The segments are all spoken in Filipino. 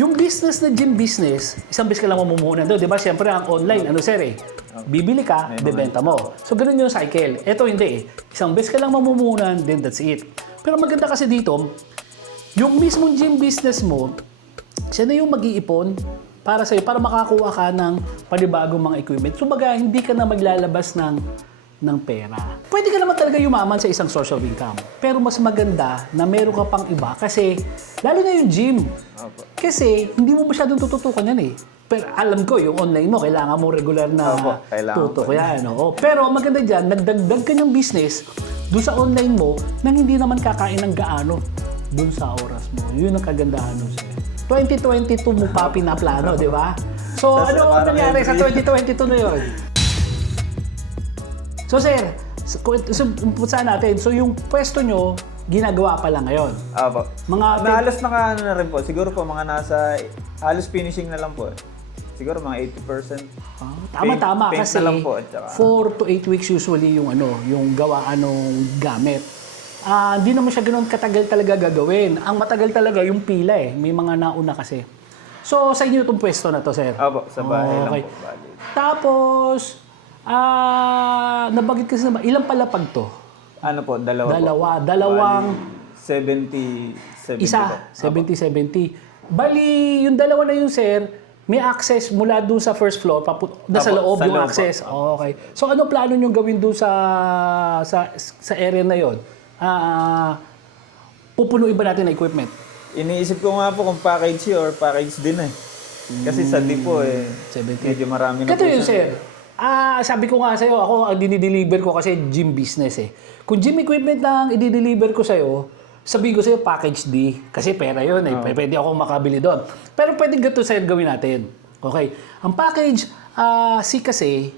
Yung business na gym business, isang beses ka lang mamumuhunan doon. Di ba? Siyempre, ang online, ano sir eh, bibili ka, bebenta mo. So, ganun yung cycle. Ito hindi eh. Isang beses ka lang mamumuhunan, then that's it. Pero maganda kasi dito, yung mismong gym business mo, siya na yung mag-iipon para sa'yo, para makakuha ka ng panibagong mga equipment. So, baga, hindi ka na maglalabas ng pera. Pwede ka naman talaga yumaman sa isang source of income. Pero mas maganda na meron ka pang iba kasi, lalo na yung gym. Kasi, hindi mo masyadong tututukan yan eh. Pero alam ko, yung online mo, kailangan mo regular na tutok yan. Oo. Pero maganda dyan, nagdagdag ka ng business doon sa online mo nang hindi naman kakain ng gaano doon sa oras mo. Yun ang kagandahan nun sa'yo. 2022 mo pa pinaplano, di ba? So, ano ang nangyari sa 2022 na yun? So, sir, umputsahan natin. So, yung pwesto nyo, ginagawa pa lang ngayon. Opo. Mga halos naka ano na rin po. Siguro po mga nasa halos finishing na lang po. Siguro mga 80%. Tama-tama paint kasi na lang po, at saka 4 to 8 weeks usually yung yung gawaan ng gamit. Hindi naman siya ganoon katagal talaga gagawin. Ang matagal talaga yung pila eh. May mga nauna kasi. So, sa inyo itong pwesto na to, sir? Opo, sa bahay lang Okay. po. Bali. Tapos, nabanggit kasi naman, ilang palapag to? Ano po, dalawa po. Dalawang, Bali, 70, 70 isa, po. 70-70. Bali, yung dalawa na yun, sir, may access mula doon sa first floor, sa loob sa yung loob access. po. Okay. So, ano plano nyo gawin doon sa area na yun? Pupunuin ba natin na equipment? Iniisip ko nga po kung package or package din eh. Kasi sa po 70. medyo marami na Ito po yun, siya. sir. Sabi ko nga sa'yo, ako ang dinideliver ko kasi gym business eh. Kung gym equipment lang i-deliver ko sa'yo, sabihin ko sa'yo package D. Kasi pera yun eh. Pwede ako makabili doon. Pero pwede ganito sa'yo gawin natin. Okay. Ang package C kasi,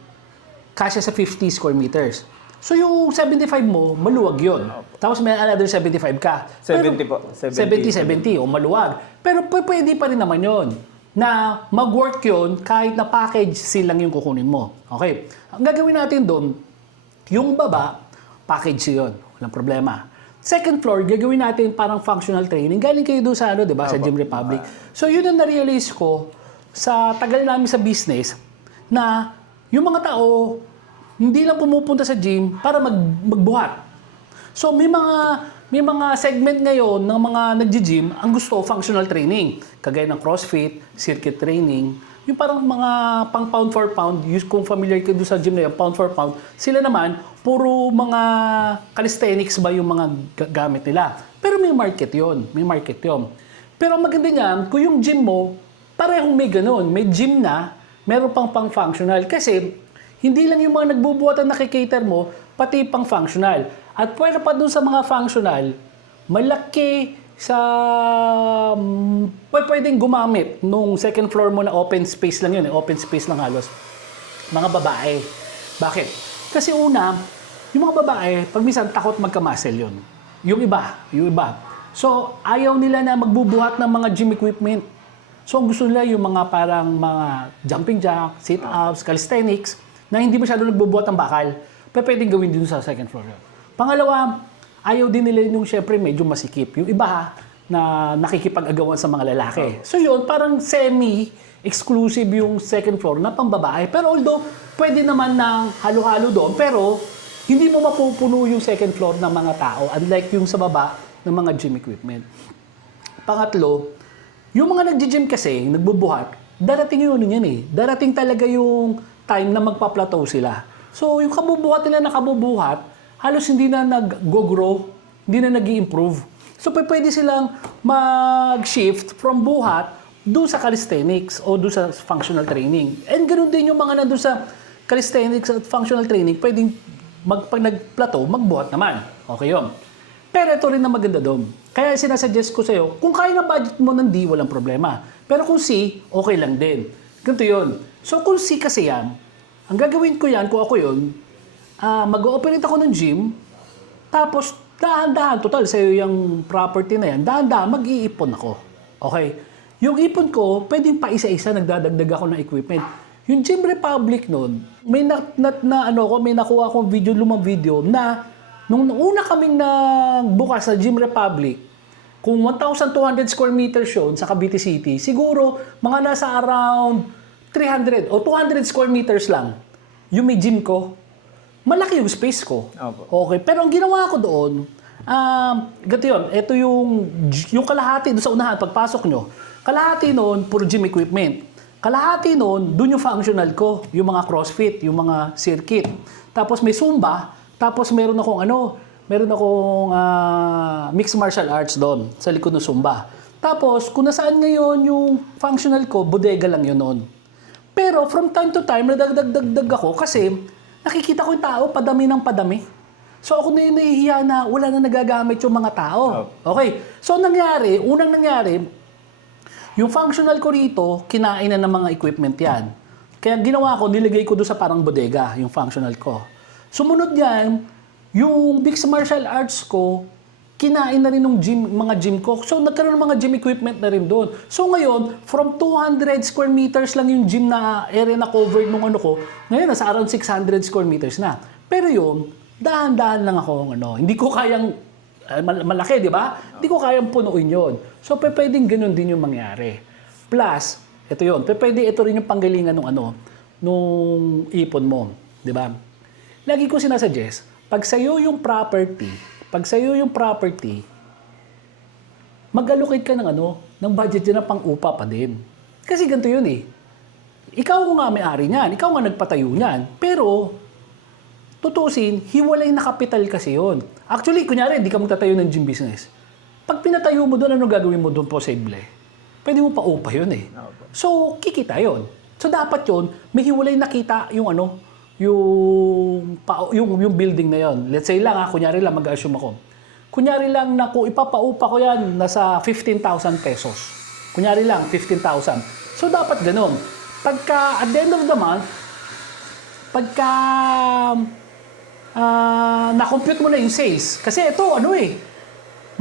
kasya sa 50 square meters. So yung 75 mo, maluwag yun. Tapos may another 75 ka. 70 po. 70 o maluwag. Pero pwede pa rin naman yun na mag-work yun kahit na package silang yung kukunin mo. Okay. Ang gagawin natin doon, yung baba, package yun. Walang problema. Second floor, gagawin natin parang functional training. Galing kayo doon sa di ba, sa Gym Republic. So yun ang na-realize ko sa tagal namin sa business na yung mga tao hindi lang pumupunta sa gym para magbuhat. So may mga segment ngayon ng mga nagji-gym ang gusto functional training, kagaya ng CrossFit, circuit training, yung parang mga pang pound for pound, kung familiar kayo doon sa gym na yun, pound for pound, sila naman puro mga calisthenics ba yung mga gamit nila. Pero may market 'yon, may market 'yon. Pero ang maganda niyan, kung yung gym mo parehong may ganun, may gym na, meron pang functional kasi hindi lang yung mga nagbubuhat ang nakikater mo, pati pang functional. At pwede pa dun sa mga functional, malaki sa pwedeng gumamit nung second floor mo na open space lang yun, open space lang halos. Mga babae. Bakit? Kasi una, yung mga babae, pag minsan takot magka-muscle yun. Yung iba. So, ayaw nila na magbubuhat ng mga gym equipment. So, ang gusto nila yung mga parang mga jumping jack, sit-ups, calisthenics, na hindi masyado nagbubuhat ng bakal, pero pwedeng gawin din sa second floor. Pangalawa, ayaw din nila yung syempre medyo masikip. Yung iba na nakikipag-agawan sa mga lalaki. So yun, parang semi-exclusive yung second floor na pambabae. Pero although, pwede naman ng halo-halo doon, pero hindi mo mapupuno yung second floor ng mga tao, unlike yung sa baba ng mga gym equipment. Pangatlo, yung mga nagji-gym kasi, nagbubuhat, darating yun yan eh. Darating talaga yung time na magpa-plateau sila. So, yung kabubuhat nila na kabubuhat, halos hindi na nag-go-grow, hindi na nag-i-improve. So, pwede silang mag-shift from buhat doon sa calisthenics o doon sa functional training. And ganoon din yung mga nandun sa calisthenics at functional training, pwedeng pag nag-plateau, magbuhat naman. Okay yun. Pero ito rin na maganda doon. Kaya sinasuggest ko sa'yo, kung kaya na budget mo ng D, walang problema. Pero kung C, okay lang din. Ganito yun. So kung C kasi yan, ang gagawin ko yan, kung ako yun, mag-ooperate ako ng gym, tapos dahan-dahan, total, sa'yo yung property na yan, dahan-dahan, mag-iipon ako. Okay? Yung ipon ko, pwedeng pa isa-isa, nagdadagdag ako ng equipment. Yung Gym Republic nun, may may nakuha akong lumang video na nung una kaming nagbukas sa Gym Republic, Kung 1,200 square meters yun sa Cavite City, siguro mga nasa around 300 o 200 square meters lang yung may gym ko. Malaki yung space ko. Opo. Okay, pero ang ginawa ko doon, ganito yun, ito yung kalahati doon sa unahan, pagpasok nyo, kalahati noon, puro gym equipment. Kalahati noon, doon yung functional ko, yung mga CrossFit, yung mga circuit. Tapos may Zumba, tapos meron akong mixed martial arts doon, sa likod ng Zumba. Tapos, kung nasaan ngayon yung functional ko, bodega lang yun noon. Pero from time to time, nadagdag ako kasi nakikita ko yung tao, padami ng padami. So ako na yung nahihiya na wala na nagagamit yung mga tao. Okay. So unang nangyari, yung functional ko rito, kinain na ng mga equipment yan. Kaya ginawa ko, nilagay ko doon sa parang bodega, yung functional ko. Sumunod yan, yung mixed martial arts ko, kinain na rin ng mga gym ko. So nagkaroon ng mga gym equipment na rin doon. So ngayon, from 200 square meters lang yung gym na area na covered nung ano ko, ngayon nasa around 600 square meters na. Pero yun, dahan-dahan lang ako hindi ko kayang malaki, di ba? Hindi ko kayang punuin yun. So pwedeng ganun din yung mangyari. Plus, ito yun, pwede ito rin yung panggalingan nung ipon mo, di ba? Lagi ko sinasuggest, pag sa'yo yung property, mag-allocate ka ng budget dyan na pang-upa pa din. Kasi ganito yun eh. Ikaw nga may-ari niyan, ikaw nga nagpatayo niyan, pero tutusin, hiwalay na kapital kasi yun. Actually, kunyari, hindi ka magtatayo ng gym business. Pag pinatayo mo doon, ano gagawin mo doon posible? Pwede mo pa upa yun eh. So, kikita yun. So, dapat yun, may hiwalay na kita yung yung building na yun. Let's say lang kunyari lang, mag-assume ako. Kunyari lang na kung ipapaupa ko yan, nasa 15,000 pesos. Kunyari lang, 15,000. So, dapat ganun. Pagka, at the end of the month, na-compute mo na yung sales. Kasi ito,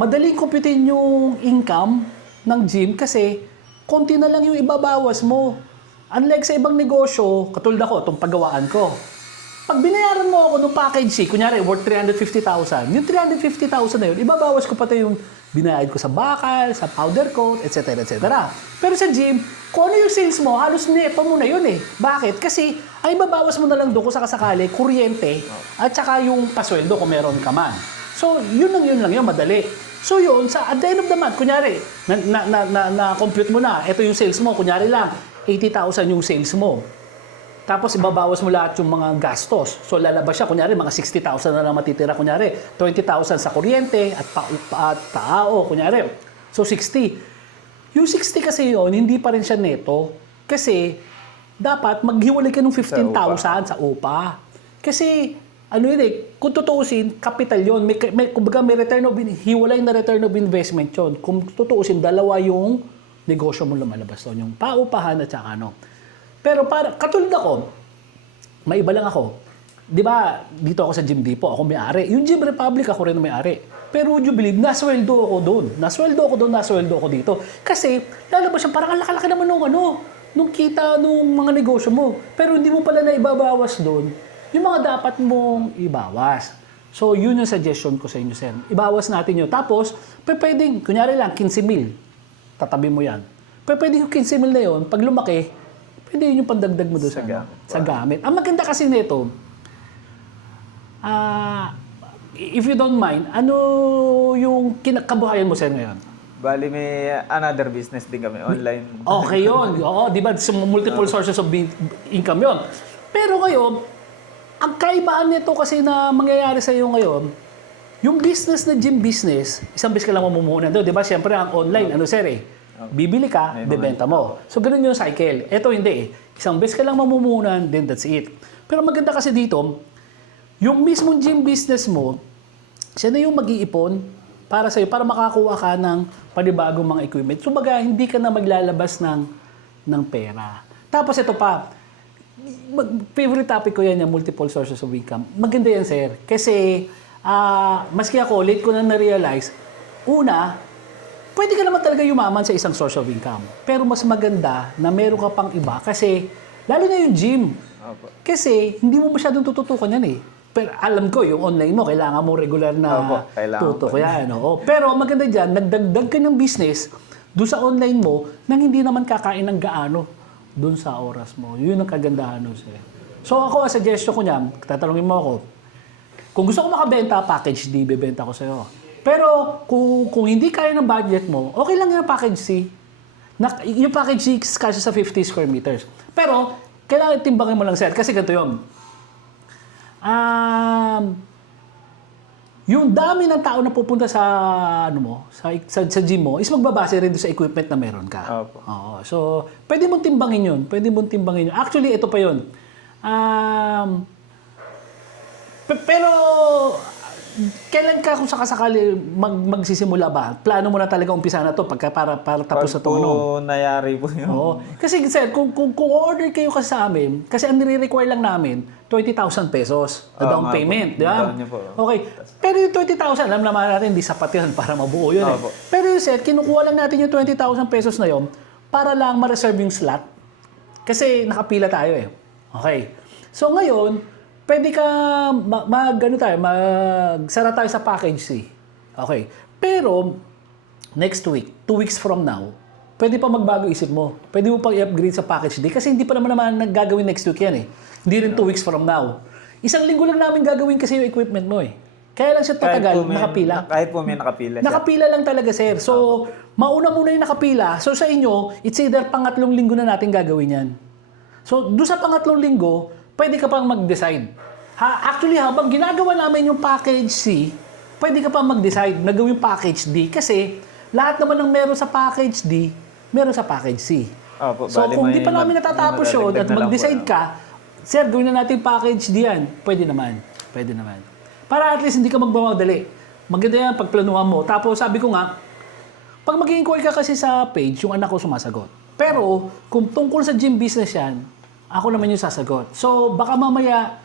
madaling computein yung income ng gym kasi konti na lang yung ibabawas mo. Unlike sa ibang negosyo, katulad ako, itong paggawaan ko. Pag binayaran mo ako ng package C, kunyari, worth 350,000, yung 350,000 na yun, ibabawas ko pati yung binayad ko sa bakal, sa powder coat, etc. etc. Pero sa gym, kung ano yung sales mo, halos neto mo na yun eh. Bakit? Kasi, ay babawas mo na lang doon kung sakasakali, kuryente, at saka yung pasweldo kung meron ka man. So, yun lang yun, madali. So yun, at the end of the month, kunyari, na-compute mo na, ito yung sales mo, kunyari lang, 80,000 yung sales mo. Tapos ibabawas mo lahat yung mga gastos. So lalabas siya, kunyari, mga 60,000 na lang matitira, kunyari, 20,000 sa kuryente at paao, kunyari. So 60. Yung 60 kasi yun, hindi pa rin siya neto. Kasi, dapat maghiwalay ka ng 15,000 sa upa. Kasi, kung tutuusin, capital yun. Kumbaga may hiwalay na return of investment yun. Kung tutuusin, dalawa yung negosyo mo lumalabas doon. Yung paupahan at saka Pero katulad ako, may iba lang ako. Di ba, dito ako sa Gym Depot, ako may-ari. Yung Gym Republic, ako rin may-ari. Pero would you believe, nasweldo ako doon. Nasweldo ako dito. Kasi, lalabas siya, parang ang laki-laki naman nung kita nung mga negosyo mo. Pero hindi mo pala na ibabawas doon yung mga dapat mong ibawas. So, yun yung suggestion ko sa inyo, sir. Ibawas natin yun. Tapos, pwedeng, kunyari lang, 15,000. Tatabi mo yan. Pwedeng yung 15,000 na yun, pag lumaki, pwede yun yung pandagdag mo doon sa gamit. Ang maganda kasi nito, if you don't mind, ano yung kinakabuhayan mo, sir, ngayon? Bali, may another business din kami, online. Okay yun. Oo, di ba? Multiple sources of income yun. Pero ngayon, ang kaibaan nito kasi na mangyayari sa iyo ngayon, yung business na gym business, isang beses ka lang mamumuhunan doon. Di ba? Siyempre, ang online, bibili ka, bebenta mo. So, ganun yung cycle. Ito hindi eh. Isang beses ka lang mamumuhunan, then that's it. Pero maganda kasi dito, yung mismong gym business mo, siya na yung mag-iipon para sa'yo, para makakuha ka ng panibagong mga equipment. So, baga, hindi ka na maglalabas ng pera. Tapos ito pa, favorite topic ko yan, yung multiple sources of income. Maganda yan, sir. Kasi, maski ako, late ko na na-realize, una, pwede ka naman talaga yumaman sa isang source of income. Pero mas maganda na meron ka pang iba kasi, lalo na yung gym. Kasi, hindi mo masyadong tututukan yan eh. Pero alam ko, yung online mo, kailangan mo regular na Opo, kailangan tuto. po. Kaya, ano. Pero maganda dyan, nagdagdag ka ng business doon sa online mo nang hindi naman kakain ng gaano doon sa oras mo. Yun ang kagandahan nun, sir. So ako, suggestion ko niyan, tatanungin mo ako, kung gusto ko makabenta, package D, bebenta ko sa'yo. Pero kung hindi kaya ng budget mo, okay lang yung package C. Yung package C kasi sa 50 square meters. Pero, kailangan timbangin mo lang, sir. Kasi ganito yun. Yung dami ng tao na pupunta sa sa gym mo is magbabase rin doon sa equipment na meron ka. Opo. Oo. So, pwede mong timbangin yun. Actually, ito pa yun. Pero, kailan ka kung sakasakali magsisimula ba? Plano mo na talaga umpisa na to para tapos na to, ano? Pag nayari po yun. Oo. Kasi sir, kung order kayo kasi sa amin, kasi ang nire-require lang namin, 20,000 pesos na down nga po. payment. Di ba? Down niyo po. Okay. Pero yung 20,000, alam naman natin, hindi sapat yun para mabuo yun. Opo. Pero yung sir, kinukuha lang natin yung 20,000 pesos na yun para lang ma-reserve yung slot. Kasi nakapila tayo eh. Okay. So ngayon, pwede ka magsara tayo sa package C. Okay. Pero, next week, 2 weeks from now, pwede pa magbago isip mo. Pwede mo pang i-upgrade sa package D kasi hindi pa naman naggagawin next week yan eh. Hindi rin 2 weeks from now. Isang linggo lang namin gagawin kasi yung equipment mo eh. Kaya lang siya tatagal, nakapila. Kahit po may nakapila siya. Nakapila lang talaga, sir. So, mauna muna yung nakapila. So, sa inyo, it's either pangatlong linggo na natin gagawin yan. So, doon sa pangatlong linggo, pwede ka pang mag-decide. Actually, habang ginagawa namin yung package C, pwede ka pang mag-decide na gawin package D kasi lahat naman ng meron sa package D, meron sa package C. Opo, So, bali kung may di pa namin natatapos yun at madadagdag na lang mag-decide po. ka, sir, gawin na natin package D yan. Pwede naman. Pwede naman. Para at least hindi ka magmamadali. Maganda yan pagplanuhan mo. Tapos, sabi ko nga, pag mag-inquire ka kasi sa page, yung anak ko sumasagot. Pero, kung tungkol sa gym business yan, ako naman yung sasagot. So, baka mamaya,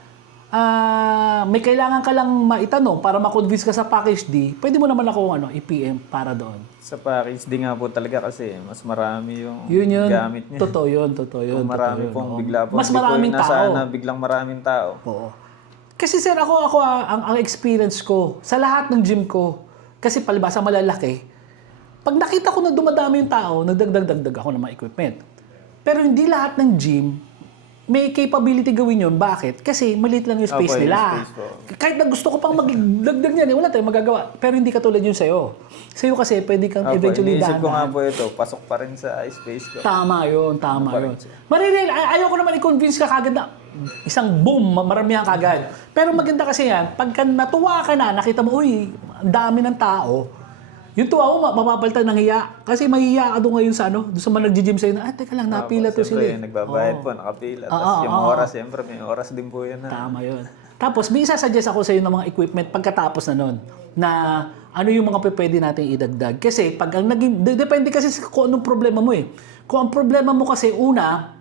may kailangan ka lang maitanong para ma-convince ka sa package D, pwede mo naman ako i-PM para doon. Sa package D nga po talaga kasi mas marami yung Yun. gamit niya. Totoo yun. Kung marami pong oo. bigla po. Mas Hindi po maraming yung nasa tao. na biglang maraming tao. Oo. Kasi sir, ako ang experience ko sa lahat ng gym ko, kasi palibasa malalaki, pag nakita ko na dumadami yung tao, nagdagdag ako ng mga equipment. Pero hindi lahat ng gym may capability gawin yun. Bakit? Kasi maliit lang yung space Opo, yung nila. space po. Kahit na gusto ko pang magdagdag yan, wala tayong magagawa. Pero hindi katulad yun sa'yo. Sa'yo kasi pwede kang eventually iniisip ko nga dahan. po ito, pasok pa rin sa space ko. Tama yun. Marirel, ayoko naman i-convince ka kagad na isang boom, maramihan kagad. Pero maganda kasi yan, pagka natuwa ka na, nakita mo, uy, ang dami ng tao, yung tuwa mo, mapapalitan ng hiya. Kasi mahihiya ka doon ngayon sa doon sa mga nag-gym sa'yo na, teka lang, napila to sila. Siyempre, nagbabayad po, nakapila. Tapos yung oras, siyempre, may oras din po yan. Tama yun. Tapos, may isasuggest ako sa'yo ng mga equipment pagkatapos na nun, na ano yung mga pwede natin idagdag. Kasi, pag ang naging, depende kasi kung anong problema mo eh. Kung ang problema mo kasi, una,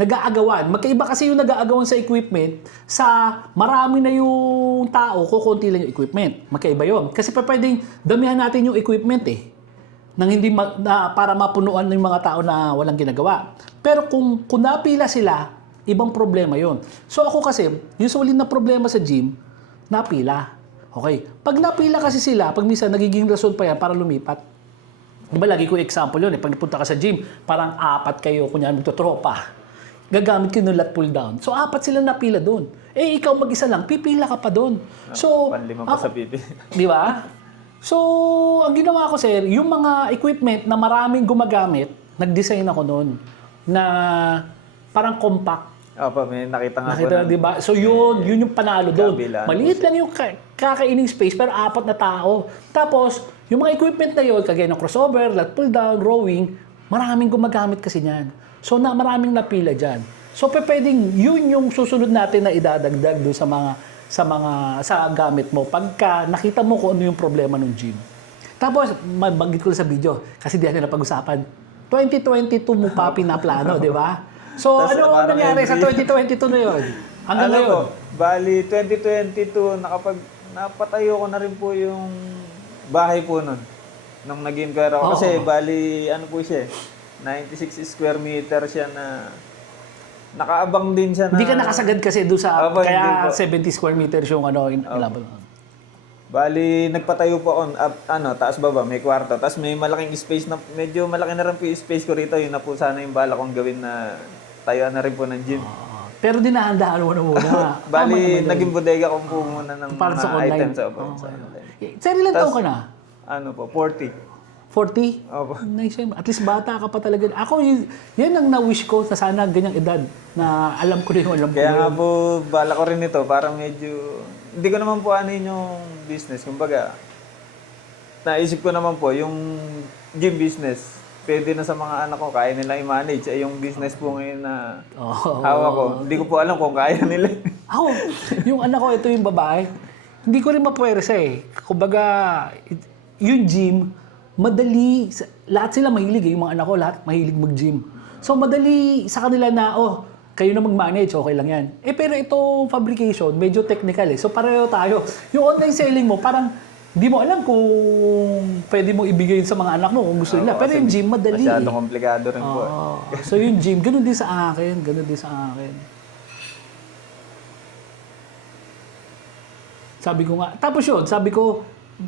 nag-aagawan. Magkaiba kasi yung nag-aagawan sa equipment sa marami na yung tao, kukunti lang yung equipment. Magkaiba yun. Kasi pwedeng damihan natin yung equipment eh. Nang hindi para mapunuan ng mga tao na walang ginagawa. Pero kung napila sila, ibang problema yon. So ako kasi, usually na problema sa gym, napila. Okay. Pag napila kasi sila, pag minsan nagiging rason pa yan para lumipat. Diba lagi ko example yun eh. Pag napunta ka sa gym, parang 4 kayo, kunyari magtutropa. Gagamit kayo ng lat pull down. So, 4 sila napila doon. Eh, ikaw mag-isa lang, pipila ka pa doon. So, Panlima pa sa pipi. di ba? So, ang ginawa ko, sir, yung mga equipment na maraming gumagamit, nag-design ako noon na parang compact. Opo, may nakita nga po Nakita, di ba? So, yun yung panalo doon. Kabilaan Maliit lang yung kakaining space, pero 4 na tao. Tapos, yung mga equipment na yun, kagaya ng crossover, lat pull down, rowing, maraming gumagamit kasi niyan. So, maraming napila dyan. So, pwedeng yun yung susunod natin na idadagdag doon sa gamit mo pagka nakita mo kung ano yung problema ng gym. Tapos, mabanggit ko sa video kasi di natin napag-usapan. 2022 mo pa pinaplano, di ba? So, Tas, ano parang nangyari sa 2022 na yun? Hanggang Alam ngayon? po, bali 2022, napatayo ko na rin po yung bahay po nun. Nung nag-inquire ako. Kasi bali, ano po siya 96 square meter siya na nakaabang din siya na... Hindi ka nakasagad kasi doon sa, Opo, hindi kaya po. 70 square meters yung ano, laban. Bali, nagpatayo po ako, taas baba, may kwarto. Tapos may malaking space na, medyo malaki na rin po yung space ko rito. Yun na po sana yung bala kong gawin na tayuan na rin po ng gym. Pero dinahandaan mo na muna. Tama Bali, naman yun. naging bodega ko po muna ng Para sa mga online. items. Opo, sa online. Sir, ilan taon ka na? Ano po, 40. 40? Opo. Nice yun. At least bata ka pa talaga. Ako, yan ang na-wish ko sa sana ganyang edad na alam ko rin yung alam ko. Kaya nga po, bala ko rin ito para medyo... Hindi ko naman po ano yung business. Kumbaga, naisip ko naman po yung gym business. Pwede na sa mga anak ko, kaya nila i-manage. Ay yung business po ngayon na hawak ko. Hindi ko po alam kung kaya nila. Ako, yung anak ko, ito yung babae. Hindi ko rin mapuwersa eh. Kumbaga, yung gym, madali, lahat sila mahilig eh. Yung mga anak ko, lahat mahilig mag-gym. So, madali sa kanila na, kayo na mag-manage, okay lang yan. Pero itong fabrication, medyo technical eh. So, pareho tayo. Yung online selling mo, parang, hindi mo alam kung pwede mo ibigay sa mga anak mo kung gusto nila. Pero yung gym, madali Masyadong eh. komplikado rin po. So, yung gym, ganun din sa akin. Ganun din sa akin. Sabi ko nga, tapos yun, sabi ko,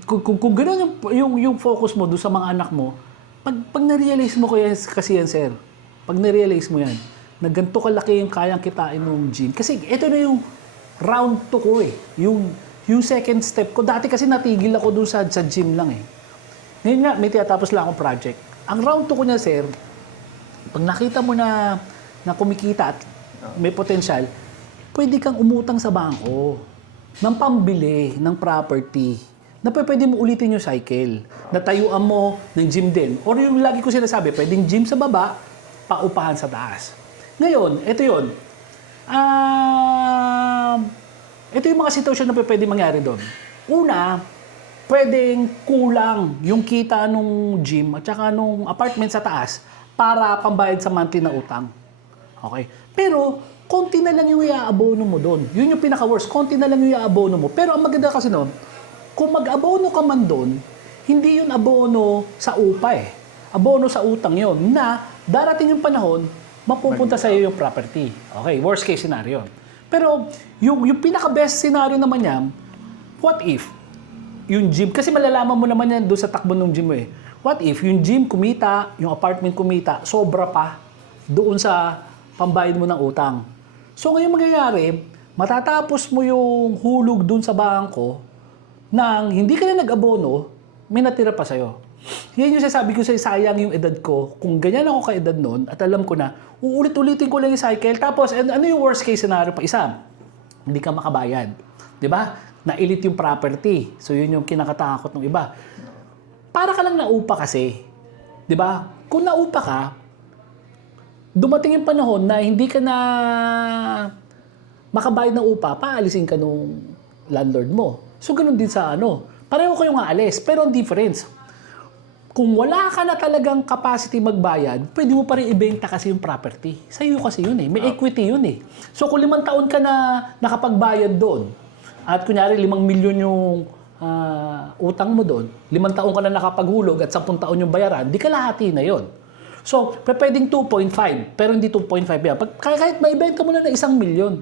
kung gano'n yung focus mo doon sa mga anak mo, pag na-realize mo ko yan, kasi yan, sir, pag na-realize mo yan, na ganito kalaki yung kayang kitain ng gym. Kasi ito na yung round 2 ko eh. Yung second step ko. Dati kasi natigil ako doon sa gym lang eh. Ngayon nga, may tinatapos lang akong project. Ang round 2 ko niya, sir, pag nakita mo na kumikita at may potensyal, pwede kang umutang sa bangko ng pambili ng property na pwede mo ulitin yung cycle. Natayuan mo ng gym din. Or yung lagi ko sinasabi, pwedeng gym sa baba, paupahan sa taas. Ngayon, ito yun. Ito yung mga sitwasyon na pwede mangyari doon. Una, pwedeng kulang yung kita nung gym at saka nung apartment sa taas para pambayad sa monthly na utang. Okay? Pero, konti na lang yung i-aabono mo doon. Yun yung pinaka-worst. Konti na lang yung i-aabono mo. Pero ang maganda kasi noon, kung mag-abono ka man doon, hindi yun abono sa upa eh. Abono sa utang yun na darating yung panahon, mapupunta sa iyo yung property. Okay, worst case scenario. Pero yung pinaka-best scenario naman yan, what if yung gym, kasi malalaman mo naman yan doon sa takbo ng gym mo eh. What if yung gym kumita, yung apartment kumita, sobra pa doon sa pambayad mo ng utang. So ngayon mangyayari, matatapos mo yung hulog doon sa bangko nang hindi ka na nag-abono, may natira pa sa'yo. Yan yung sasabi ko sa'yo, sayang yung edad ko. Kung ganyan ako ka-edad noon at alam ko na, uulit-ulitin ko lang yung cycle. Tapos, ano yung worst case scenario pa? Isa, hindi ka makabayad. Di ba? Na-elite yung property. So, yun yung kinakatakot ng iba. Para ka lang naupa kasi. Di ba? Kung naupa ka, dumating yung panahon na hindi ka na makabayad ng upa, paalisin ka nung landlord mo. So, ganun din sa ano. Pareho kayong aalis, pero ang difference, kung wala ka na talagang capacity magbayad, pwede mo pa rin ibenta kasi yung property. Sa iyo kasi yun eh. May equity yun eh. So kung 5 taon ka na nakapagbayad doon, at kunyari 5 milyon yung utang mo doon, 5 taon ka na nakapaghulog at 10 taon yung bayaran, di kalahati na yun. So pwedeng 2.5, pero hindi 2.5 yan. Kahit maibenta mo na 1 milyon,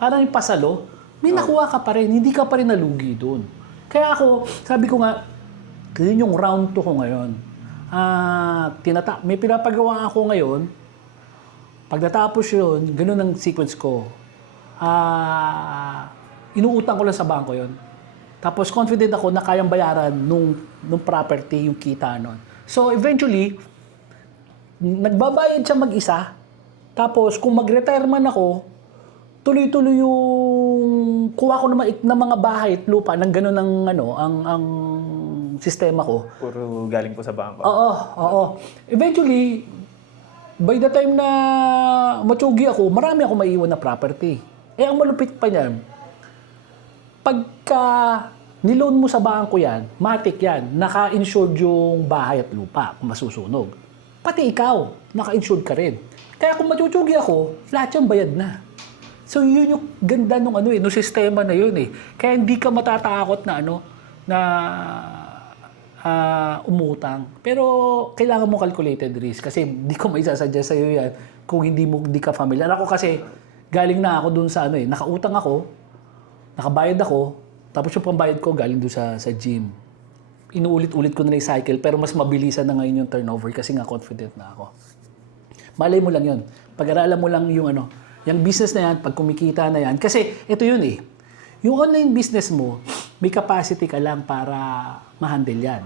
parang yung pasalo, may nakuha ka pa rin, hindi ka pa rin nalugi doon. Kaya ako, sabi ko nga, yun yung round 2 ko ngayon. May pinapagawa ako ngayon. Pag natapos yun, ganun ang sequence ko. Inuutang ko lang sa bangko yun. Tapos confident ako na kayang bayaran nung property yung kita nun. So eventually, nagbabayad siya mag-isa. Tapos kung mag-retire man ako, tuloy-tuloy yung kuha ko na mga bahay at lupa ng ganun ang sistema ko. Puro galing po sa bangko. Oo. Eventually, by the time na matsugi ako, marami ako maiiwan na property. Ang malupit pa niyan, pagka niloan mo sa bangko yan, matik yan, naka-insured yung bahay at lupa kung masusunog. Pati ikaw, naka-insured ka rin. Kaya kung matsugi ako, lahat yung bayad na. So yun yung ganda nung sistema na yun eh. Kaya hindi ka matatakot na umutang. Pero kailangan mo calculated risk kasi hindi ko maisasuggest sa'yo yan kung hindi ka familiar. Ako kasi galing na ako dun sa nakautang ako, nakabayad ako, tapos yung pambayad ko galing dun sa gym. Inuulit-ulit ko na yung cycle pero mas mabilisan na ngayon yung turnover kasi nga confident na ako. Malay mo lang yun. Pag-aralan mo lang yung yung business na yan, pag kumikita na yan. Kasi ito yun yung online business mo, may capacity ka lang para ma-handle yan.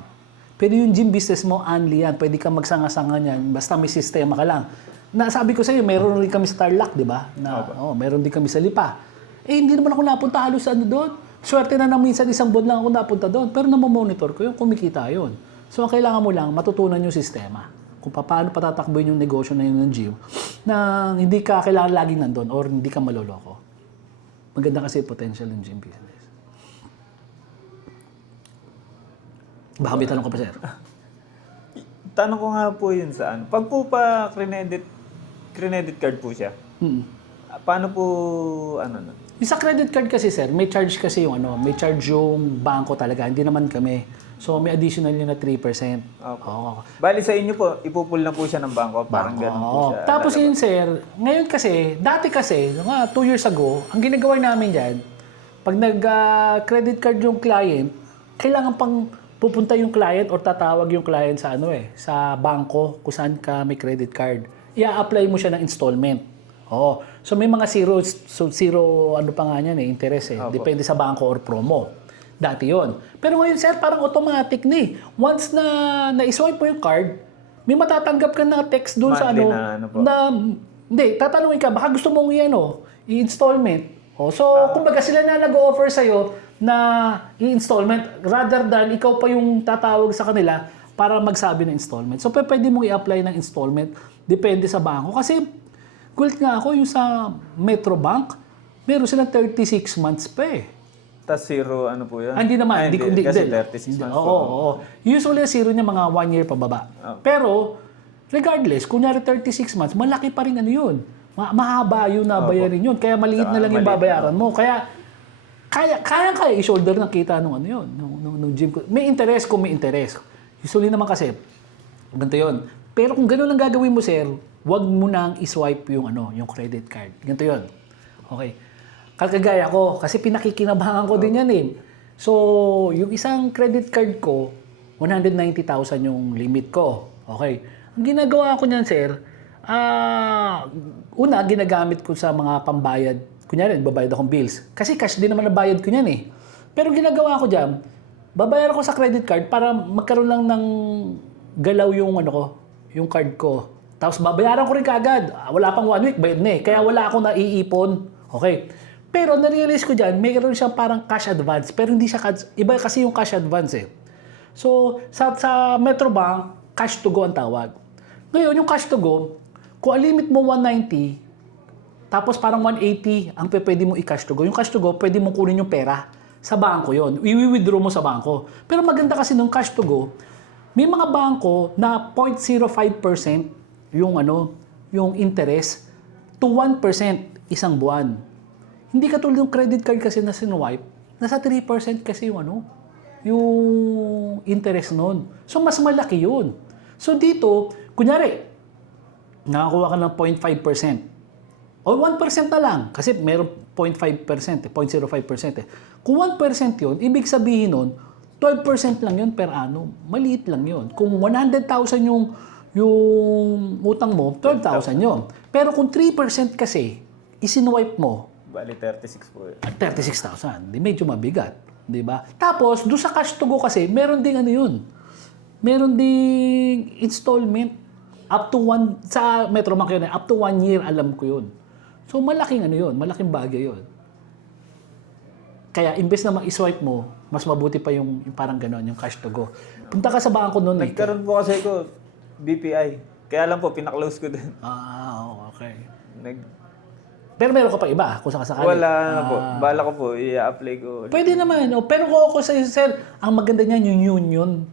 Pero yung gym business mo, only yan. Pwede kang magsanga-sanga yan, basta may sistema ka lang. Nasabi ko sa iyo, meron rin kami sa Tarlac, di ba? Meron din kami sa Lipa. Hindi naman ako napunta halos doon. Swerte na minsan isang buwan lang ako napunta doon. Pero namomonitor ko yung kumikita yun. So, ang kailangan mo lang, matutunan yung sistema. Kung paano patatakbuhin yung negosyo na yun ng gym na hindi ka kailangan laging nandun or hindi ka maloloko. Maganda kasi potential ng gym business. Baka may tanong ka pa, sir? Tanong ko nga po yun sa Pag po pa credit card po siya, paano po, Yung sa credit card kasi, sir, may charge kasi may charge yung bangko talaga, hindi naman kami. So, may additional yun na 3%. Oo. Bali sa inyo po, ipupul na po siya ng bangko, parang ganun po siya. Tapos yun, sir, ngayon kasi, dati kasi, 2 years ago, ang ginagawa namin dyan, pag nag-credit card yung client, kailangan pang pupunta yung client or tatawag yung client sa sa bangko kung saan ka may credit card. I-apply mo siya ng installment. So may mga zero pa nga yan interest Depende sa bangko or promo. Dati yon. Pero ngayon, sir, parang automatic na Once na na-swipe mo yung card, may matatanggap ka na text doon sa hindi, tatanungin ka, baka gusto mong i-installment. So, kumbaga sila na nag-offer sa'yo na i-installment rather than ikaw pa yung tatawag sa kanila para magsabi ng installment. So, pwede mong i-apply ng installment. Depende sa bangko. Kasi, gulat nga ako, yung sa Metrobank, meron silang 36 months pa Tas zero, po yun? Hindi naman. Hindi, kasi 36 months po. Oo. Usually, zero niya mga 1 year pababa. Pero, regardless, kunyari 36 months, malaki pa rin yun. Mahaba yun na bayarin yun. Kaya maliit na lang yung babayaran mo. Kaya i-shoulder ng kita nung gym ko. May interest kung may interest. Usually naman kasi, ganito yun. Pero kung gano'n lang gagawin mo, sir, wag mo nang i-swipe yung credit card. Ganito yun. Okay. Kagaya ko, kasi pinakikinabangan ko din yan So, yung isang credit card ko, 190,000 yung limit ko. Okay. Ang ginagawa ko niyan, sir, una, ginagamit ko sa mga pambayad. Kunyari, babayad akong bills. Kasi cash din naman nabayad ko niyan Pero ginagawa ko dyan, babayar ako sa credit card para magkaroon lang ng galaw yung yung card ko. Tapos babayaran ko rin kaagad. Wala pang 1 week, bayad na Kaya wala akong naiipon. Okay. Pero na-realize ko dyan, mayroon siyang parang cash advance. Pero hindi siya iba kasi yung cash advance So, sa Metrobank, cash to go ang tawag. Ngayon, yung cash to go, kung ang limit mo 190, tapos parang 180 ang pwede mo i-cash to go. Yung cash to go, pwede mo kunin yung pera sa bangko yon. I-withdraw mo sa bangko. Pero maganda kasi nung cash to go, may mga bangko na 0.05% yung interest to 1% isang buwan. Hindi katulad yung credit card kasi na sinwipe, nasa 3% kasi yung interest nun. So, mas malaki yun. So, dito, kunyari, nakakuha ka ng 0.5%. O 1% na lang. Kasi meron 0.5%, 0.05%. Kung 1% yun, ibig sabihin nun, 12% lang yun per annum. Maliit lang yun. Kung 100,000 yung utang mo, 12,000 yun. Pero kung 3% kasi, isinwipe mo, bali 36 po yun. 36,000. Di medyo mabigat. Di ba? Tapos, doon sa cash to go kasi, meron ding yun. Meron ding installment. Up to sa Metrobank yun up to 1 year, alam ko yun. So, malaking yun. Malaking bagay yun. Kaya, imbes na mag-swipe mo, mas mabuti pa yung parang gano'n, yung cash to go. Punta ka sa bangko noon. Nagkaroon po kasi ko BPI. Kaya lang po, pinaklose ko din. Okay. Pero meron ka pa iba, kung sakasakali. Wala na po. Bala ko po, i-apply ko. Pwede naman. Pero kung ako sa sir, ang maganda niyan yung Union.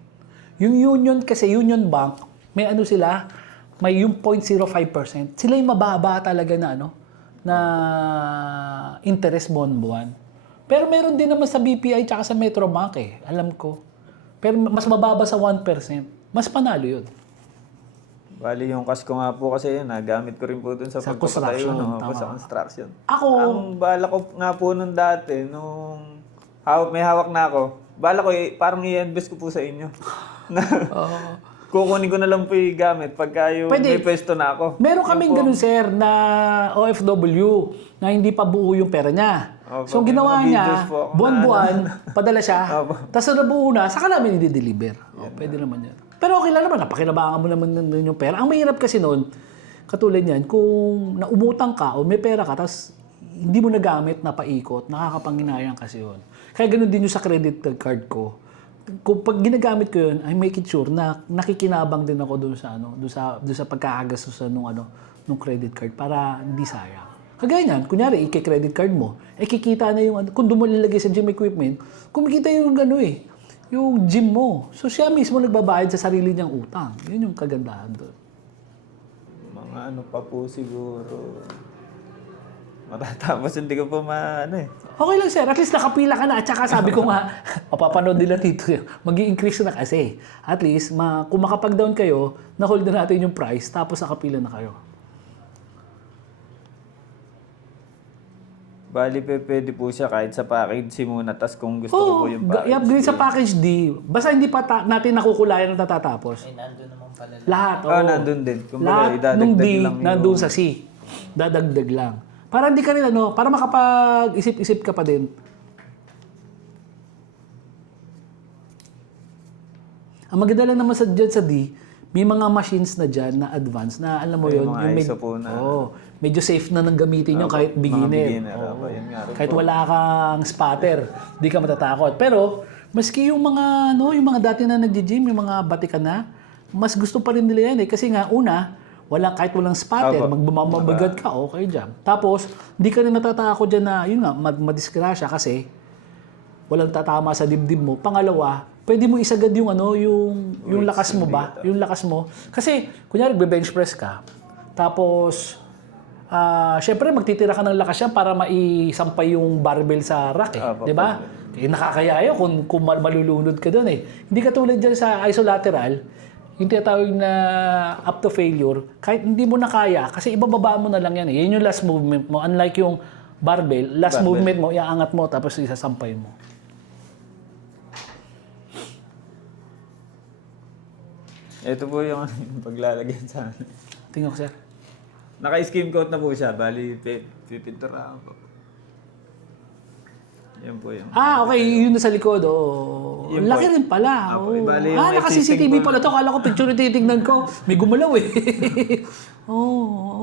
Yung Union kasi, Union Bank, may sila, may yung 0.05%. Sila yung mababa talaga na interest buwan-buwan. Pero meron din naman sa BPI tsaka sa Metrobank alam ko. Pero mas mababa sa 1%. Mas panalo yun. Bali yung cash ko nga po kasi yun, nagamit ko rin po dun sa Sa pagpapatayo. construction, No? tama. Sa construction. Ako, Ang bala ko nga po nung dati, nung may hawak na ako, bala ko parang i-invest ko po sa inyo. Na, kukunin ko na lang po yung gamit pagka yung Pwede. may pwesto na ako. meron kaming ganun, sir, na OFW na hindi pa buo yung pera niya. Opo, So, ang may ginawa mga niya, videos po ako na buwan-buwan, padala siya. Opo. Tapos na nabuo na, saka namin i-deliver. Pwede naman yan. Pero okay lang naman, napakinabangan mo naman nun yung pera. Ang mahirap kasi noon, katulad yan, kung naumutang ka o may pera ka, tapos hindi mo nagamit na paikot, nakakapanginayang kasi yun. Kaya ganun din yung sa credit card ko. Kung pag ginagamit ko yun, I make it sure na nakikinabang din ako doon sa pagkakagastusan nung credit card para hindi sayang. Kagaya niyan, kunyari, i-credit card mo, kikita na yung, kung doon mo nilagay sa gym equipment, kumikita yung yung gym mo. So siya mismo nagbabayad sa sarili niyang utang. Yun yung kagandahan doon. Mga pa po siguro. Matatapos hindi ko pa Okay lang sir, at least nakapila ka na. At saka sabi ko nga, mapapanood nila dito, mag-i-increase na kasi. At least, kung makapag-down kayo, na-hold na natin yung price, tapos nakapila na kayo. Bali, pwede po siya kahit sa package C muna, tas kung gusto ko po yung package i-upgrade sa package D. Basta hindi pa natin nakukulayan na tatatapos. Nandun naman pala. Lahat, nandun din. Lahat Kumbaga, nung idadagdag D, lang yung... nandun sa C. Dadagdag lang. Para hindi ka rin, para makapag-isip-isip ka pa din. Ang maganda lang naman dyan sa D, may mga machines na dyan na advanced na alam mo May yun. mga ISO po na- medyo safe na nang gamitin yun kahit mga beginner. beginner, yun nga rin Kahit po. wala kang spotter, di ka matatakot. Pero, maski yung mga dati na nag-gym, yung mga batika na, mas gusto pa rin nila yan eh. Kasi nga, kahit walang spotter, magbumabagat ka, okay dyan. Tapos, di ka rin natatakot dyan na, yun nga, madisgrasya kasi walang tatama sa dibdib mo. Pangalawa, pwede mo isagad yung lakas mo ba? Yung lakas mo. Kasi, kunyari, bench press ka. Tapos, syempre, magtitira ka ng lakas yan para maisampay yung barbell sa rack eh. Di ba? Nakakaya yun kung malulunod ka doon eh. Hindi ka tulad dyan sa isolateral, yung tinatawag na up to failure, kahit hindi mo na kaya, kasi ibababa mo na lang yan eh. Yun yung last movement mo. Unlike yung barbell, last movement mo, iaangat mo, tapos isasampay mo. Ito po yung paglalagyan sa Tingnan ko, sir. Naka-skim coat na po siya. Bali, pipinturahan po. Yan po yung... Okay. Yun na sa likod. Oh. Yun Laki po. rin pala. Apo, bali yung Naka-CCTV existing pala to. Kala ko picture na titignan ko. May gumalaw eh.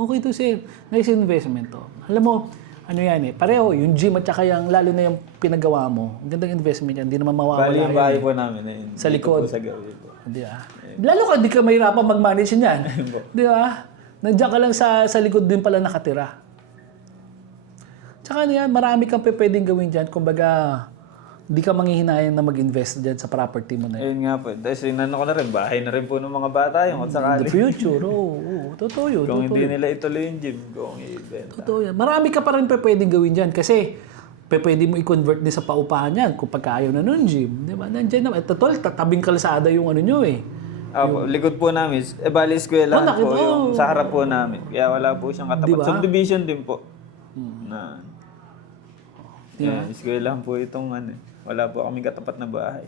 Okay to, sir. Nice investment to. Alam mo, yan eh. Pareho, yung gym at saka lalo na yung pinagawa mo. Ang gandang investment yan. Hindi naman mawawala Bali yung yan. bahay po namin. Ayun, Sa dito likod. Po sa gawi po. Hindi Lalo ka, di ka mahirapan mag-manage niyan. Di ba? Nandiyan ka lang sa likod din pala nakatira. Tsaka marami kang pwedeng gawin dyan. Kumbaga, di ka manghihinayang na mag-invest dyan sa property mo na yun. Ayun nga po. Dahil sinano ko na rin, bahay na rin po ng mga bata yung In kung the sakali. future, totoo yun. Kung Totoo hindi yun. nila ituloy yung gym, kung i-ibenta. Totoo yan. Marami ka pa rin pwedeng gawin dyan kasi pwede mo i-convert din sa paupahan yan kung pagka ayaw na nun gym. Di ba? Nandiyan naman. Totoo, tatabing kalsada yung nyo eh. Likod po namin, bali eskwelahan po, nakita- yung sa harap po namin. Kaya wala po siyang katapat. Di ba? Subdivision din po. Na, Di ba? eskwelahan po itong wala po kaming katapat na bahay.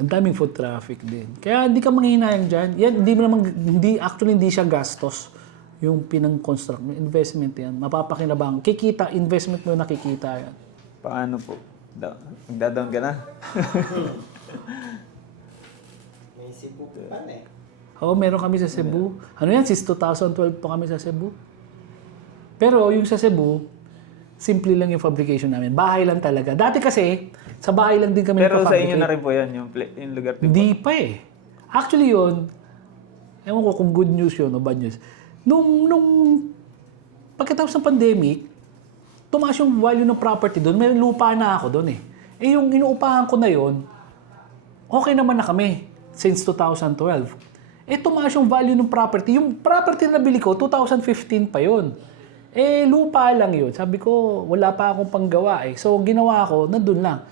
Ang daming foot traffic din. Kaya hindi ka manghihinayang dyan. Yan, hindi siya gastos yung pinang-construct. Yung investment yan. Mapapakinabang. Kikita, investment mo yung nakikita yan. Paano po? Magda-down ka na? May Cebu pa na eh. Meron kami sa Cebu. Since 2012 pa kami sa Cebu. Pero yung sa Cebu, simple lang yung fabrication namin. Bahay lang talaga. Dati kasi, sa bahay lang din kami Pero sa nagpa-fabricate. inyo na rin po yan, yung lugar din po. Hindi pa eh. Actually yun, ewan ko kung good news yun o bad news. Nung pagkatapos ng pandemic, tumaas yung value ng property doon. May lupa na ako doon eh. Yung inuupahan ko na yun, okay naman na kami since 2012. Tumaas yung value ng property. Yung property na nabili ko, 2015 pa yun. Lupa lang yun. Sabi ko, wala pa akong panggawa eh. So, ginawa ko, nandun lang.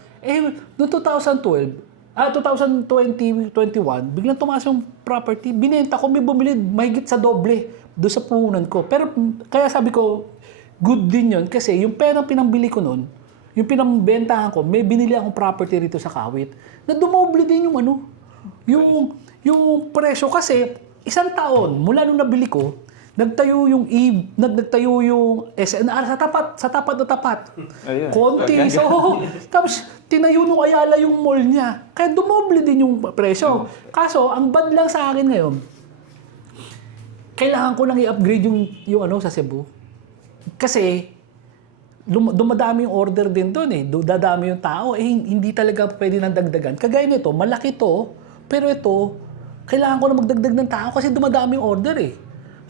Noong 2012, 2020, 21, biglang tumaas yung property. Binenta ko, may bumili mahigit sa doble doon sa puhunan ko. Pero kaya sabi ko, good din yun kasi yung perang pinambili ko noon, yung pinambentahan ko, may binili akong property rito sa Kawit na dumoble din yung ano, yung presyo kasi isang taon mula nung nabili ko, nagtayo yung nagtayo yung SNR sa tapat na tapat. Ayun. Konti. So, tapos tinayo nung Ayala yung mall niya. Kaya dumoble din yung presyo. Kaso, ang bad lang sa akin ngayon, kailangan ko lang i-upgrade yung ano sa Cebu. Kasi, dumadami yung order din doon eh. Dadami yung tao. Eh, hindi talaga pwede nang dagdagan. Kagaya nito, malaki to, pero ito, kailangan ko na magdagdag ng tao kasi dumadami yung order eh.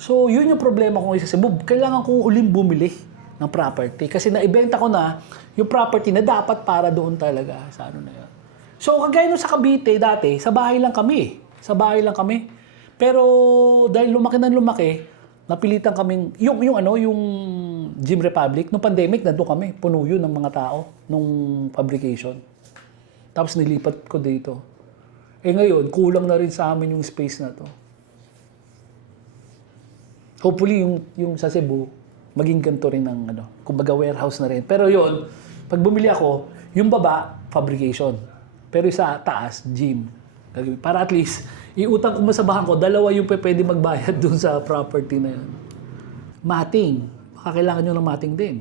So, yun yung problema ko ngayon sa Cebu. Kailangan kong uling bumili ng property. Kasi naibenta ko na yung property na dapat para doon talaga. Sa ano na yun. So, kagaya nung sa Cavite dati, sa bahay lang kami. Sa bahay lang kami. Pero, dahil lumaki ng lumaki, napilitan kaming, yung Gym Republic, nung pandemic, nandun kami. Puno yun ng mga tao, nung fabrication. Tapos nilipat ko dito. Eh ngayon, kulang na rin sa amin yung space na to. Hopefully, yung sa Cebu, maging ganito rin ng, kumbaga warehouse na rin. Pero yun, pag bumili ako, yung baba, fabrication. Pero sa taas, gym. Para at least, iutang ko sa bangko, dalawa yung pwede magbayad dun sa property na yun. Mating. Baka kailangan nyo ng mating din.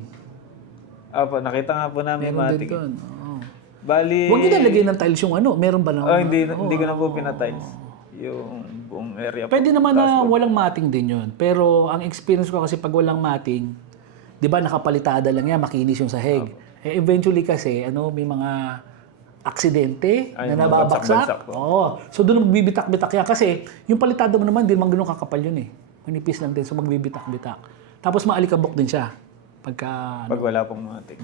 Opo, nakita nga po namin Meron din matik. dun. Oo. Bali... Huwag nyo nalagay ng tiles yung ano. Meron ba na? hindi ko na po pinatiles. Yung buong area po. Pwede naman na walang mating din yun. Pero ang experience ko kasi pag walang mating, di ba nakapalitada lang yan, makinis yung sahig. Eh, eventually kasi, may mga aksidente Ay, na mga nababaksak. bagsak-bagsak po. Oo. So doon magbibitak-bitak yan. Kasi yung palitada mo naman, di man ganun kakapal yun eh. Manipis lang din, so magbibitak-bitak. Tapos maalikabok din siya. Pag wala pong matik.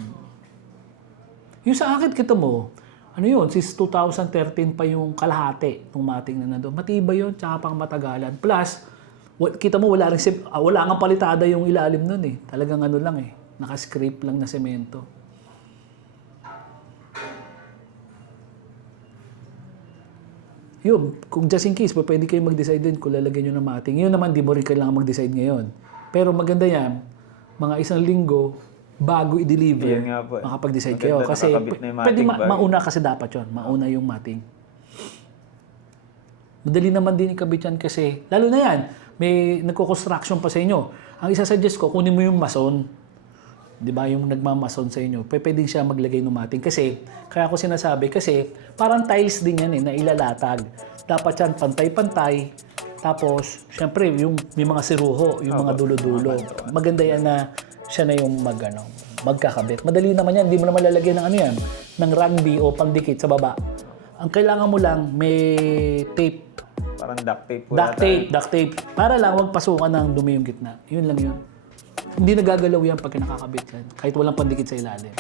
Yung sa akin, kita mo, since 2013 pa yung kalahati ng mating na nandun. Matibay yun, tsaka pang matagalan. Plus, kita mo, wala nga palitada yung ilalim nun eh. Talagang lang eh. Naka-scrape lang na semento. Yun, kung just in case, pwede kayo mag-decide din kung lalagyan nyo ng mating. Yun naman, di mo rin kailangan mag-decide ngayon. Pero maganda yan, mga isang linggo, bago i-deliver, Yan nga po. makapag-decide Maganda, kayo. Kasi nakakabit na yung pwede mating bago. mauna kasi dapat yun. Mauna yung mating. Madali naman din ikabit yan kasi, lalo na yan, may nagko-construction pa sa inyo. Ang isa-suggest ko, kunin mo yung mason. Di ba? Yung nagmamason sa inyo. Pwede siya maglagay ng mating. Kasi, kaya ako sinasabi, kasi parang tiles din yan na ilalatag. Dapat yan pantay-pantay. Tapos, syempre, may mga siruho, yung mga dulo-dulo. Maganda yan na siya na yung magkakabit. Madali naman yan. Hindi mo naman lalagyan ng yan, ng rugby o pandikit sa baba. Ang kailangan mo lang, may tape. Parang duct tape po. Duct tape. Para lang wag pasukan ng dumi yung gitna. Yun lang yun. Hindi nagagalaw yan pag nakakabit yan. Kahit walang pandikit sa ilalim.